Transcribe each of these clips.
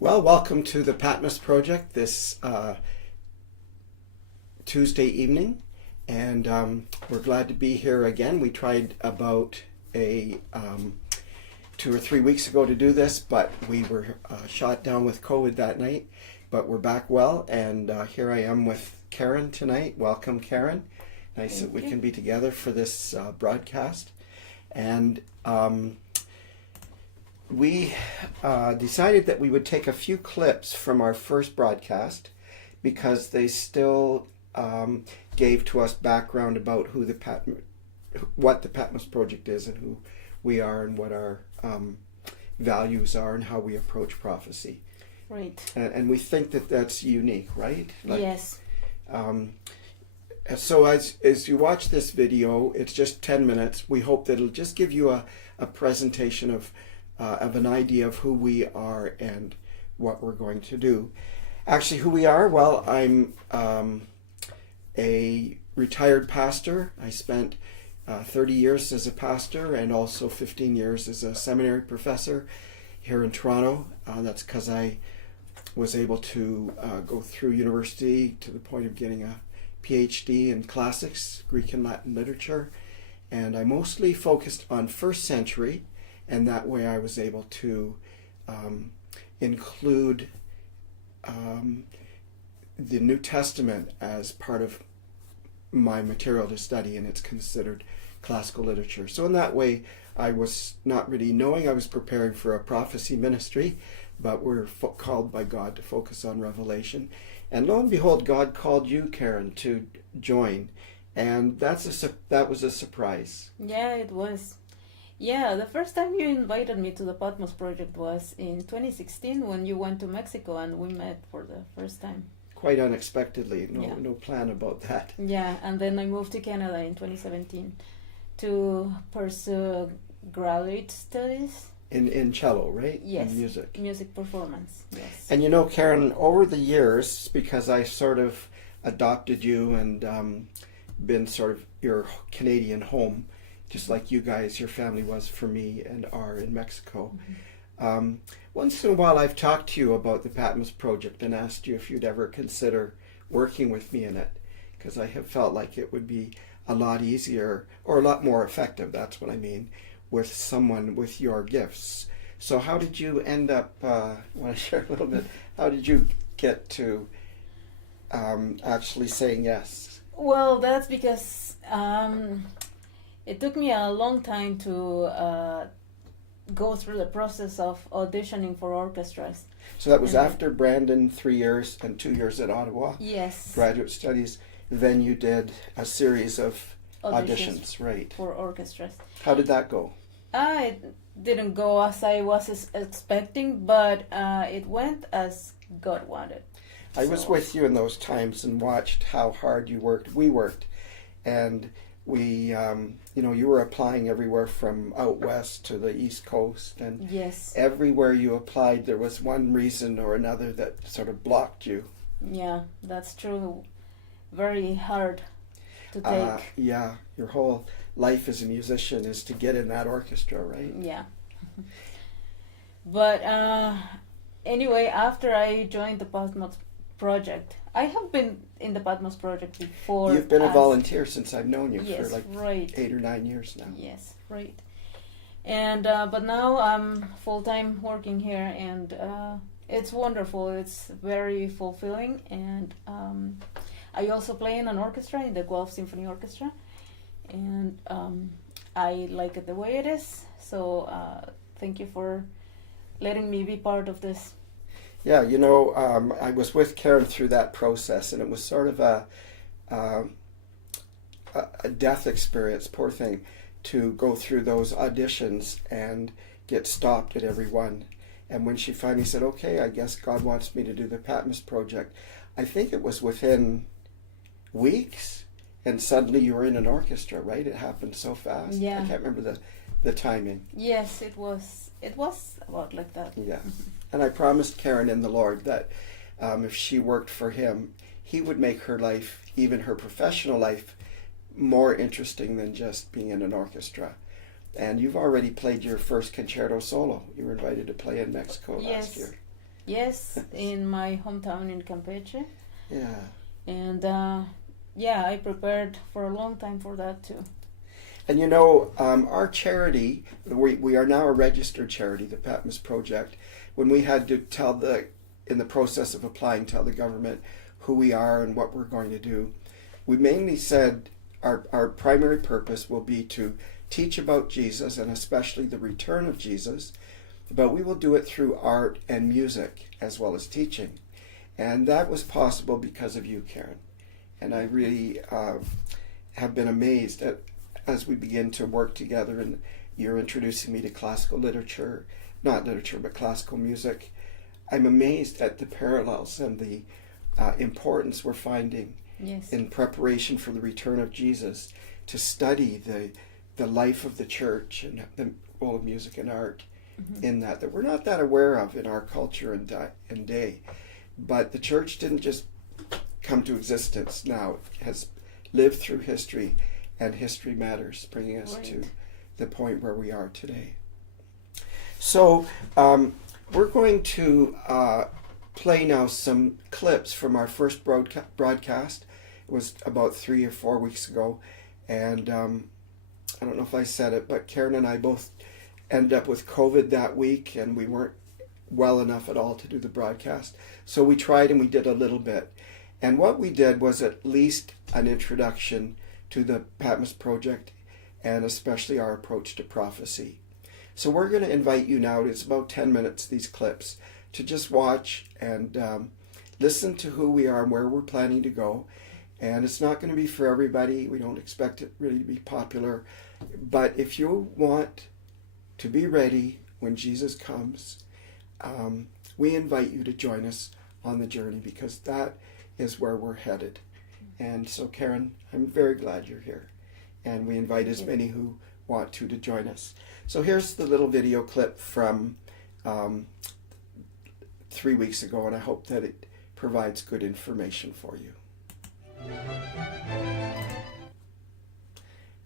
Well, welcome to the Patmos Project this Tuesday evening, and we're glad to be here again. We tried about 2 or 3 weeks ago to do this, but we were shot down with COVID that night, but we're back well, and here I am with Keren tonight. Welcome, Keren. Nice that we can be together for this broadcast. And we decided that we would take a few clips from our first broadcast because they still gave to us background about what the Patmos Project is and who we are and what our values are and how we approach prophecy. Right. And we think that that's unique, right? Yes. So as you watch this video, it's just 10 minutes. We hope that it'll just give you a presentation of an idea of who we are and what we're going to do. Actually, who we are, well, I'm a retired pastor. I spent 30 years as a pastor and also 15 years as a seminary professor here in Toronto. That's because I was able to go through university to the point of getting a PhD in classics, Greek and Latin literature, and I mostly focused on first century. And that way I was able to include the New Testament as part of my material to study, and it's considered classical literature. So in that way, I was not really knowing I was preparing for a prophecy ministry, but we're called by God to focus on Revelation. And lo and behold, God called you, Keren, to join. And that was a surprise. Yeah, it was. Yeah, the first time you invited me to the Patmos Project was in 2016 when you went to Mexico and we met for the first time. Quite unexpectedly, no plan about that. Yeah, and then I moved to Canada in 2017 to pursue graduate studies. In cello, right? Yes. In music. Music performance, yes. And you know, Keren, over the years, because I sort of adopted you and been sort of your Canadian home, just like you guys, your family was for me and are in Mexico. Mm-hmm. Once in a while I've talked to you about the Patmos Project and asked you if you'd ever consider working with me in it, because I have felt like it would be a lot easier, or a lot more effective, that's what I mean, with someone with your gifts. So how did you end up, want to share a little bit, how did you get to actually saying yes? Well, that's because it took me a long time to go through the process of auditioning for orchestras. So that was after Brandon, 3 years and 2 years at Ottawa. Yes. Graduate studies. Then you did a series of auditions, right? For orchestras. How did that go? It didn't go as I was expecting, but it went as God wanted. I was with you in those times and watched how hard you worked. We worked. And we, you were applying everywhere from out west to the East Coast, and yes, everywhere you applied, there was one reason or another that sort of blocked you. Yeah, that's true. Very hard to take. Yeah, your whole life as a musician is to get in that orchestra, right? Yeah. But anyway, after I joined the Patmos Project, I have been in the Patmos Project before. You've been a volunteer since I've known you yes, for like right. 8 or 9 years now. Yes, right. And but now I'm full-time working here, and it's wonderful. It's very fulfilling, and I also play in an orchestra, in the Guelph Symphony Orchestra, and I like it the way it is. So thank you for letting me be part of this. Yeah, I was with Keren through that process, and it was sort of a death experience, poor thing, to go through those auditions and get stopped at every one. And when she finally said, okay, I guess God wants me to do the Patmos Project, I think it was within weeks, and suddenly you were in an orchestra, right? It happened so fast. Yeah. I can't remember the timing. Yes, it was about like that. Yeah. And I promised Keren in the Lord that if she worked for him, he would make her life, even her professional life, more interesting than just being in an orchestra. And you've already played your first concerto solo. You were invited to play in Mexico last year. Yes, in my hometown in Campeche. Yeah. And yeah, I prepared for a long time for that too. And you know, our charity, we are now a registered charity, the Patmos Project. When we had to in the process of applying, tell the government who we are and what we're going to do, we mainly said our primary purpose will be to teach about Jesus and especially the return of Jesus, but we will do it through art and music as well as teaching. And that was possible because of you, Karen. And I really have been amazed as we begin to work together, and you're introducing me to classical literature, not literature, but classical music. I'm amazed at the parallels and the importance we're finding Yes. in preparation for the return of Jesus to study the life of the church and the role of music and art in that we're not that aware of in our culture and day. But the church didn't just come to existence now. It has lived through history, and history matters, bringing us to the point where we are today. So we're going to play now some clips from our first broadcast. It was about 3 or 4 weeks ago, and I don't know if I said it, but Karen and I both ended up with COVID that week, and we weren't well enough at all to do the broadcast. So we tried and we did a little bit. And what we did was at least an introduction to the Patmos Project and especially our approach to prophecy. So we're going to invite you now, it's about 10 minutes, these clips, to just watch and listen to who we are and where we're planning to go. And it's not going to be for everybody. We don't expect it really to be popular. But if you want to be ready when Jesus comes, we invite you to join us on the journey, because that is where we're headed. And so, Karen, I'm very glad you're here. And we invite as many who want to join us. So here's the little video clip from 3 weeks ago, and I hope that it provides good information for you.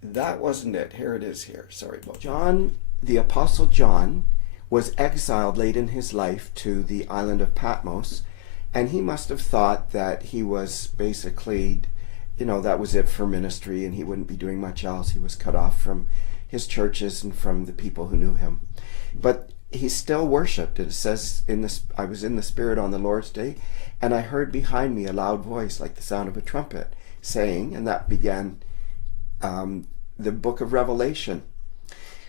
That wasn't it. Here it is here. Sorry about that. John, the Apostle John, was exiled late in his life to the island of Patmos, and he must have thought that he was basically, that was it for ministry, and he wouldn't be doing much else. He was cut off from his churches and from the people who knew him. But he still worshipped. It says, I was in the Spirit on the Lord's day, and I heard behind me a loud voice like the sound of a trumpet saying, and that began the book of Revelation.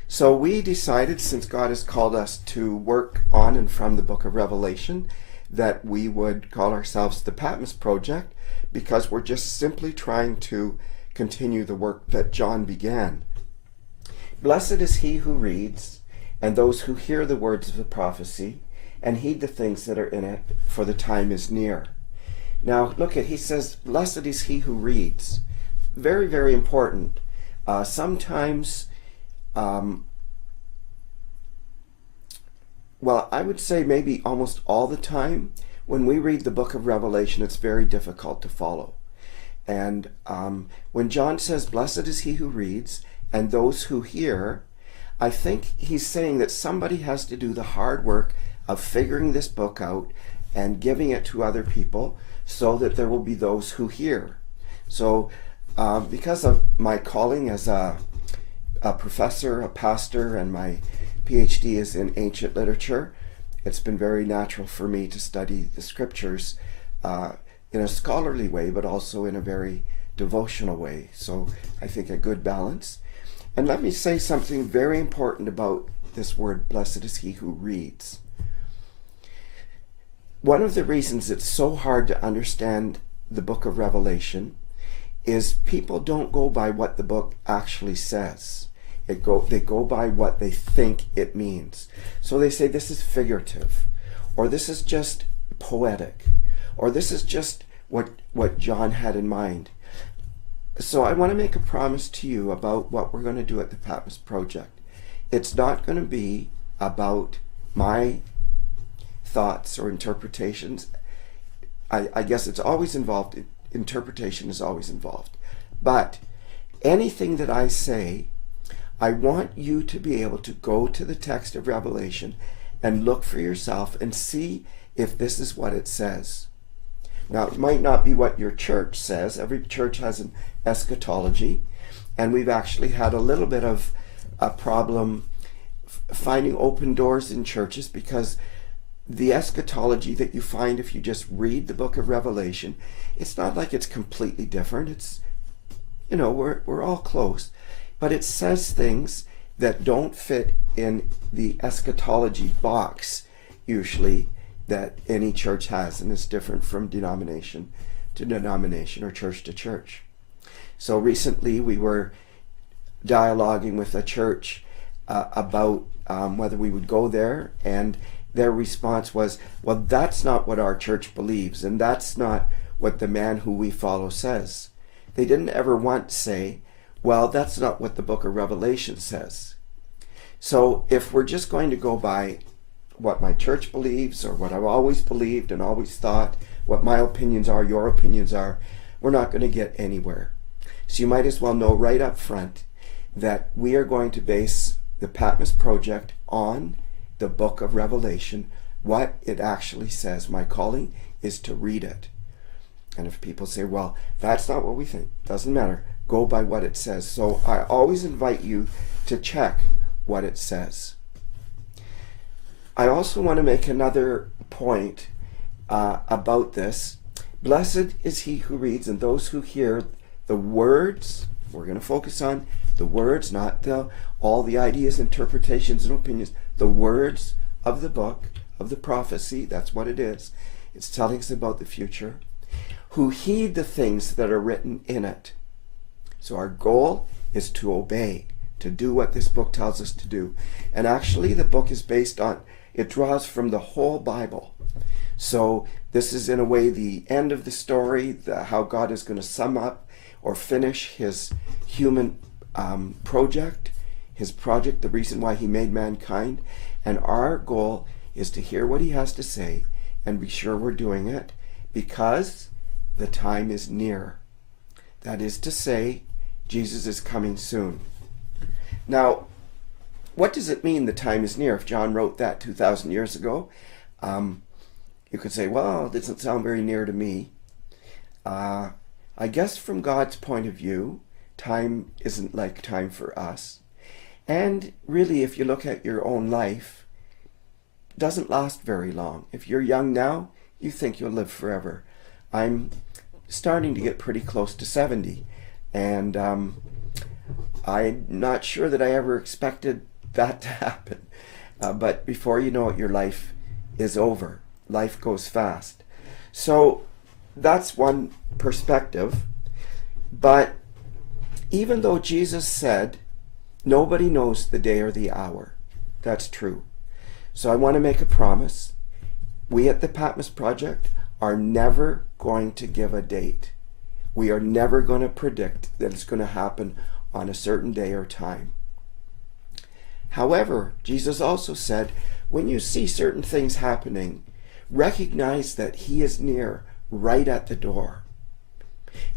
So we decided, since God has called us to work on and from the book of Revelation, that we would call ourselves the Patmos Project, because we're just simply trying to continue the work that John began. Blessed is he who reads, and those who hear the words of the prophecy, and heed the things that are in it, for the time is near. Now, he says, blessed is he who reads. Very, very important. Sometimes, I would say maybe almost all the time, when we read the book of Revelation, it's very difficult to follow. And when John says, blessed is he who reads, and those who hear, I think he's saying that somebody has to do the hard work of figuring this book out and giving it to other people so that there will be those who hear. So because of my calling as a professor, a pastor, and my PhD is in ancient literature, it's been very natural for me to study the scriptures in a scholarly way, but also in a very devotional way. So I think a good balance. And let me say something very important about this word, blessed is he who reads. One of the reasons it's so hard to understand the book of Revelation is people don't go by what the book actually says. They go by what they think it means. So they say this is figurative, or this is just poetic, or this is just what John had in mind. So I want to make a promise to you about what we're going to do at the Patmos Project. It's not going to be about my thoughts or interpretations. I guess it's always involved. Interpretation is always involved. But anything that I say, I want you to be able to go to the text of Revelation and look for yourself and see if this is what it says. Now, it might not be what your church says. Every church has an eschatology, and we've actually had a little bit of a problem finding open doors in churches, because the eschatology that you find if you just read the book of Revelation, it's not like it's completely different. It's, you know, we're all close, but it says things that don't fit in the eschatology box usually that any church has, and it's different from denomination to denomination or church to church. So recently we were dialoguing with a church about whether we would go there, and their response was, well, that's not what our church believes, and that's not what the man who we follow says. They didn't ever once say, well, that's not what the book of Revelation says. So if we're just going to go by what my church believes, or what I've always believed and always thought, what my opinions are, your opinions are, we're not going to get anywhere. So you might as well know right up front that we are going to base the Patmos Project on the book of Revelation, what it actually says. My calling is to read it. And if people say, well, that's not what we think, doesn't matter, go by what it says. So I always invite you to check what it says. I also want to make another point about this. Blessed is he who reads and those who hear the words. We're going to focus on the words, not all the ideas, interpretations, and opinions. The words of the book, of the prophecy, that's what it is. It's telling us about the future. Who heed the things that are written in it. So our goal is to obey, to do what this book tells us to do. And actually the book is based on, it draws from the whole Bible. So this is in a way the end of the story, how God is going to sum up or finish his human project, the reason why he made mankind. And our goal is to hear what he has to say and be sure we're doing it, because the time is near. That is to say, Jesus is coming soon. Now, what does it mean the time is near? If John wrote that 2,000 years ago, you could say, well, it doesn't sound very near to me. I guess from God's point of view, time isn't like time for us. And really, if you look at your own life, it doesn't last very long. If you're young now, you think you'll live forever. I'm starting to get pretty close to 70, and I'm not sure that I ever expected that to happen. But before you know it, your life is over. Life goes fast. So that's one perspective. But even though Jesus said, nobody knows the day or the hour, that's true. So I want to make a promise. We at the Patmos Project are never going to give a date. We are never going to predict that it's going to happen on a certain day or time. However, Jesus also said, when you see certain things happening, recognize that he is near, right at the door.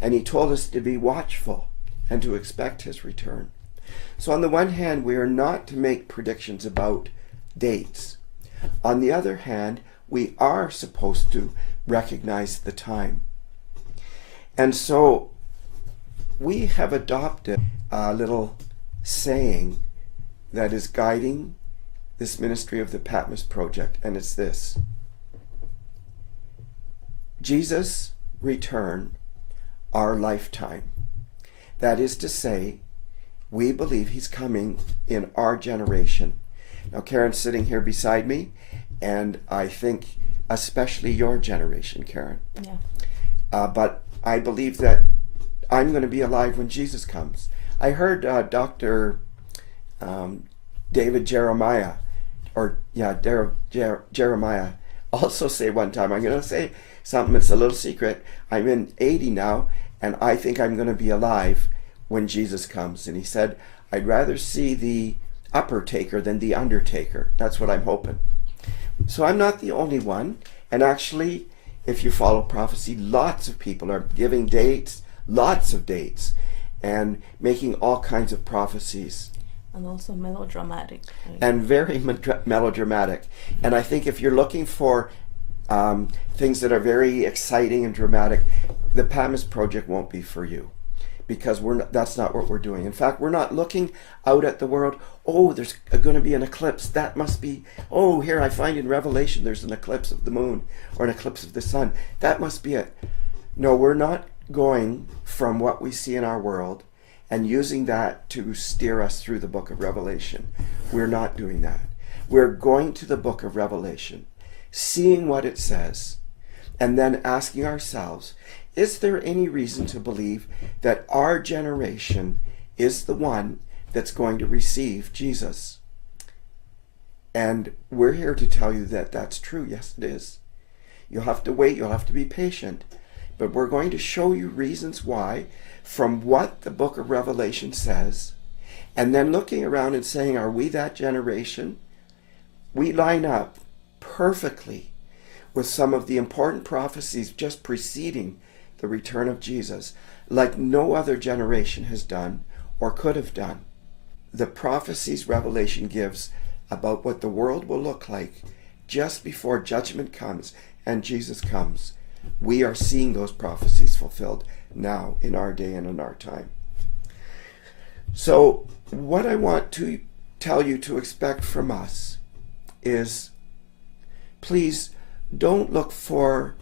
And he told us to be watchful and to expect his return. So on the one hand, we are not to make predictions about dates. On the other hand, we are supposed to recognize the time. And so we have adopted a little saying that is guiding this ministry of the Patmos Project, and it's this: Jesus' return, our lifetime. That is to say, we believe he's coming in our generation. Now, Karen's sitting here beside me, and I think especially your generation, Karen. Yeah. But I believe that I'm going to be alive when Jesus comes. I heard Dr. David Jeremiah, Jeremiah, also say one time, I'm going to say something that's a little secret. I'm in 80 now, and I think I'm going to be alive when Jesus comes. And he said, I'd rather see the upper taker than the undertaker. That's what I'm hoping. So I'm not the only one. And actually, if you follow prophecy, lots of people are giving dates, lots of dates, and making all kinds of prophecies. And also melodramatic. Right? And very melodramatic. And I think if you're looking for things that are very exciting and dramatic, the Patmos Project won't be for you, because that's not what we're doing. In fact, we're not looking out at the world. Oh, there's going to be an eclipse. That must be, oh, here I find in Revelation there's an eclipse of the moon or an eclipse of the sun. That must be it. No, we're not going from what we see in our world and using that to steer us through the book of Revelation. We're not doing that. We're going to the book of Revelation, seeing what it says, and then asking ourselves, is there any reason to believe that our generation is the one that's going to receive Jesus? And we're here to tell you that that's true. Yes, it is. You'll have to wait. You'll have to be patient. But we're going to show you reasons why, from what the book of Revelation says, and then looking around and saying, are we that generation? We line up perfectly with some of the important prophecies just preceding the return of Jesus, like no other generation has done or could have done. The prophecies Revelation gives about what the world will look like just before judgment comes and Jesus comes, we are seeing those prophecies fulfilled now in our day and in our time. So what I want to tell you to expect from us is, please don't look for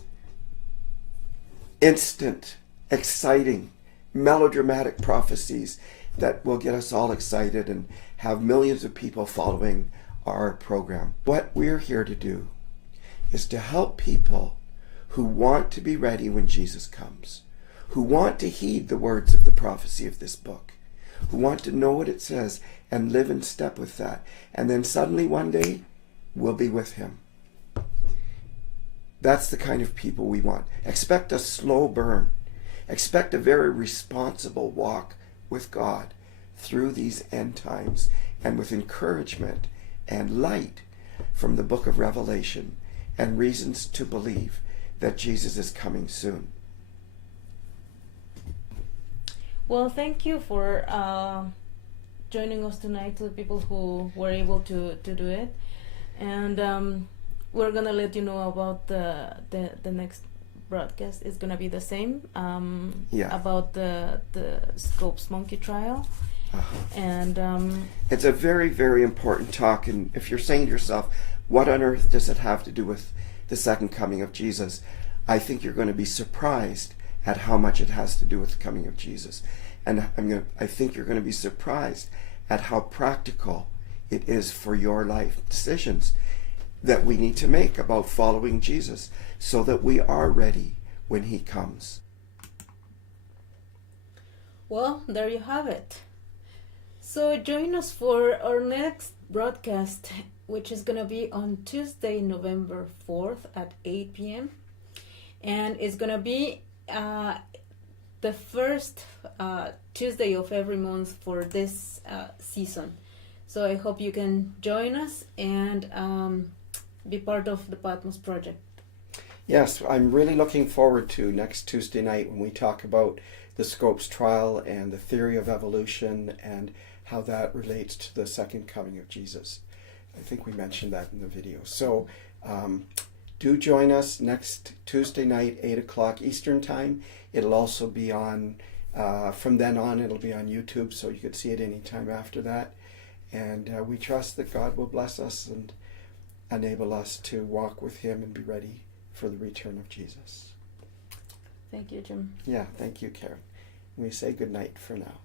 instant, exciting, melodramatic prophecies that will get us all excited and have millions of people following our program. What we're here to do is to help people who want to be ready when Jesus comes, who want to heed the words of the prophecy of this book, who want to know what it says and live in step with that. And then suddenly one day, we'll be with him. That's the kind of people we want. Expect a slow burn. Expect a very responsible walk with God through these end times, and with encouragement and light from the book of Revelation and reasons to believe that Jesus is coming soon. Well, thank you for joining us tonight, to the people who were able to do it. And we're going to let you know about the next broadcast. It's going to be the same, about the Scopes monkey trial. And it's a very, very important talk. And if you're saying to yourself, what on earth does it have to do with the second coming of Jesus? I think you're going to be surprised at how much it has to do with the coming of Jesus. And I think you're going to be surprised at how practical it is for your life decisions that we need to make about following Jesus, so that we are ready when he comes. Well, there you have it. So join us for our next broadcast, which is going to be on Tuesday, November 4th at 8 p.m. And it's going to be the first Tuesday of every month for this season. So I hope you can join us and be part of the Patmos Project. Yes, I'm really looking forward to next Tuesday night when we talk about the Scopes trial and the theory of evolution and how that relates to the second coming of Jesus. I think we mentioned that in the video. So do join us next Tuesday night, 8 o'clock Eastern Time. It'll also be on, from then on, it'll be on YouTube, so you can see it anytime after that. And we trust that God will bless us and enable us to walk with him and be ready for the return of Jesus. Thank you, Jim. Yeah, thank you, Karen. We say good night for now.